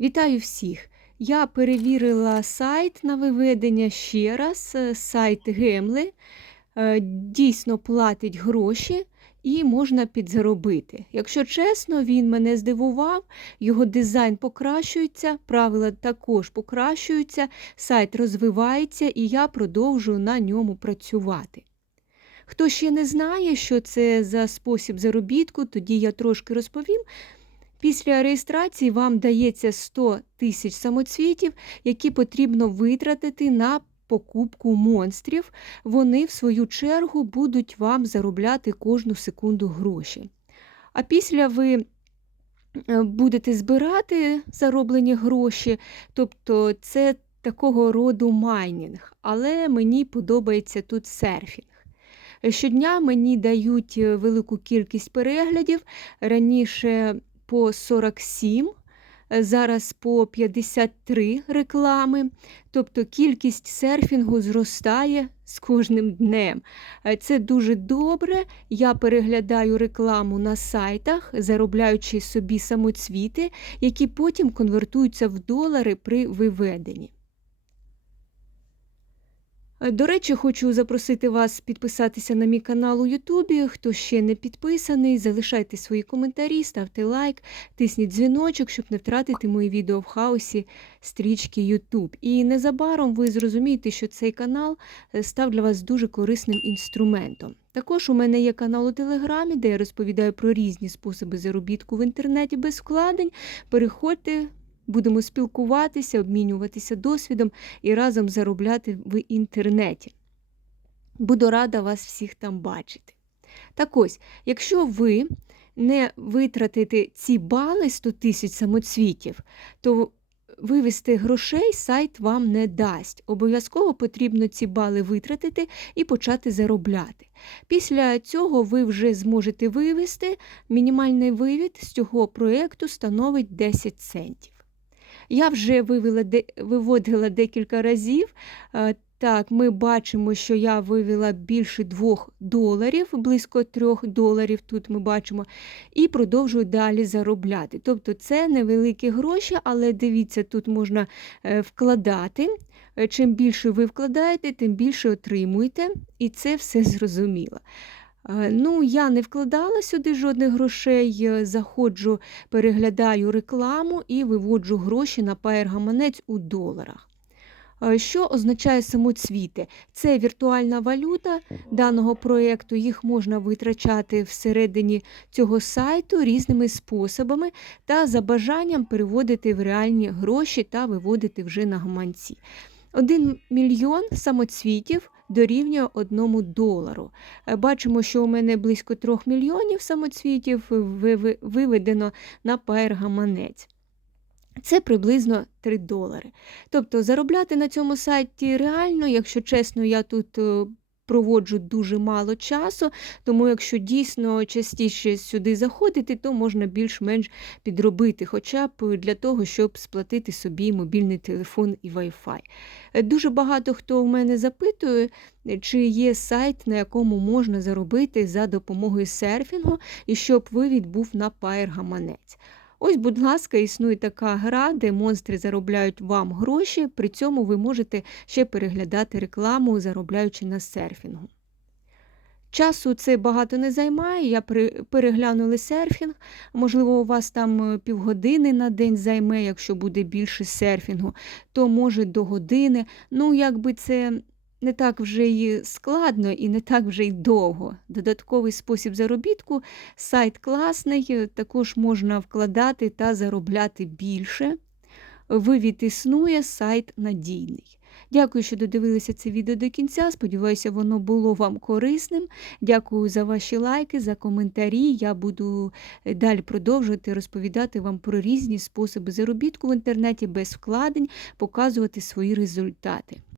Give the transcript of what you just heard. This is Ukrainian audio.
Вітаю всіх! Я перевірила сайт на виведення ще раз. е, Сайт Гемли е, дійсно платить гроші і можна підзаробити. Якщо чесно, він мене здивував, його дизайн покращується, правила також покращуються, сайт розвивається і я продовжую на ньому працювати. Хто ще не знає, що це за спосіб заробітку, тоді я трошки розповім. Після реєстрації вам дається 100 тисяч самоцвітів, які потрібно витратити на покупку монстрів. Вони, в свою чергу, будуть вам заробляти кожну секунду гроші. А після ви е, будете збирати зароблені гроші, тобто це такого роду майнінг, але мені подобається тут серфінг. Щодня мені дають е, велику кількість переглядів. Раніше по 47, е, зараз по 53 реклами. Тобто кількість серфінгу зростає з кожним днем. Е, Це дуже добре. Я переглядаю рекламу на сайтах, заробляючи собі самоцвіти, які потім конвертуються в долари при виведенні. Е, До речі, хочу запросити вас підписатися на мій канал у Ютубі. Хто ще не підписаний, залишайте свої коментарі, ставте лайк, тисніть дзвіночок, щоб не втратити мої відео в хаосі стрічки YouTube. І незабаром ви зрозумієте, що цей канал е, став для вас дуже корисним інструментом. Також у мене є канал у Телеграмі, де я розповідаю про різні способи заробітку в інтернеті без вкладень. Переходьте. Будемо спілкуватися, обмінюватися досвідом і разом заробляти в інтернеті. Буду рада вас всіх там бачити. Так ось, якщо ви не витратите ці бали 100 тисяч самоцвітів, то вивести грошей сайт вам не дасть. Обов'язково потрібно ці бали витратити і почати заробляти. Після цього ви вже зможете вивести. Мінімальний вивід з цього проєкту становить 10 центів. Я вже вивела, виводила декілька разів. Е, Так, ми бачимо, що я вивела більше 2 доларів, близько 3 доларів тут ми бачимо, і продовжую далі заробляти. Тобто це невеликі гроші, але дивіться, тут можна е, вкладати. Е, Чим більше ви вкладаєте, тим більше отримуєте, і це все зрозуміло. Е, Ну, я не вкладала сюди жодних грошей, е, заходжу, переглядаю рекламу і виводжу гроші на паєр-гаманець у доларах. Е, Що означає самоцвіти? Це віртуальна валюта даного проєкту, їх можна витрачати всередині цього сайту різними способами та за бажанням переводити в реальні гроші та виводити вже на гаманці. Один мільйон самоцвітів дорівнює одному долару. Е, Бачимо, що у мене близько 3 мільйонів самоцвітів виведено на паєр-гаманець. Це приблизно 3 долари. Тобто заробляти на цьому сайті реально, якщо чесно, я тут е, проводжу дуже мало часу, тому якщо дійсно частіше сюди заходити, то можна більш-менш підробити, хоча б для того, щоб сплатити собі мобільний телефон і Wi-Fi. Е, Дуже багато хто в мене запитує, чи є сайт, на якому можна заробити за допомогою серфінгу, і щоб вивід був на паєр-гаманець. Ось, будь ласка, існує така гра, де монстри заробляють вам гроші, при цьому ви можете ще переглядати рекламу, заробляючи на серфінгу. Часу це багато не займає, я пере- переглянули серфінг. Можливо, у вас там е, півгодини на день займе, якщо буде більше серфінгу, то може до години. Ну, якби це не так вже й складно і не так вже й довго. Додатковий спосіб заробітку, сайт класний, також можна вкладати та заробляти більше. Вивід існує, сайт надійний. Дякую, що додивилися це відео до кінця. Сподіваюся, воно було вам корисним. Дякую за ваші лайки, за коментарі. Я буду е, далі продовжувати розповідати вам про різні способи заробітку в інтернеті без вкладень, показувати свої результати.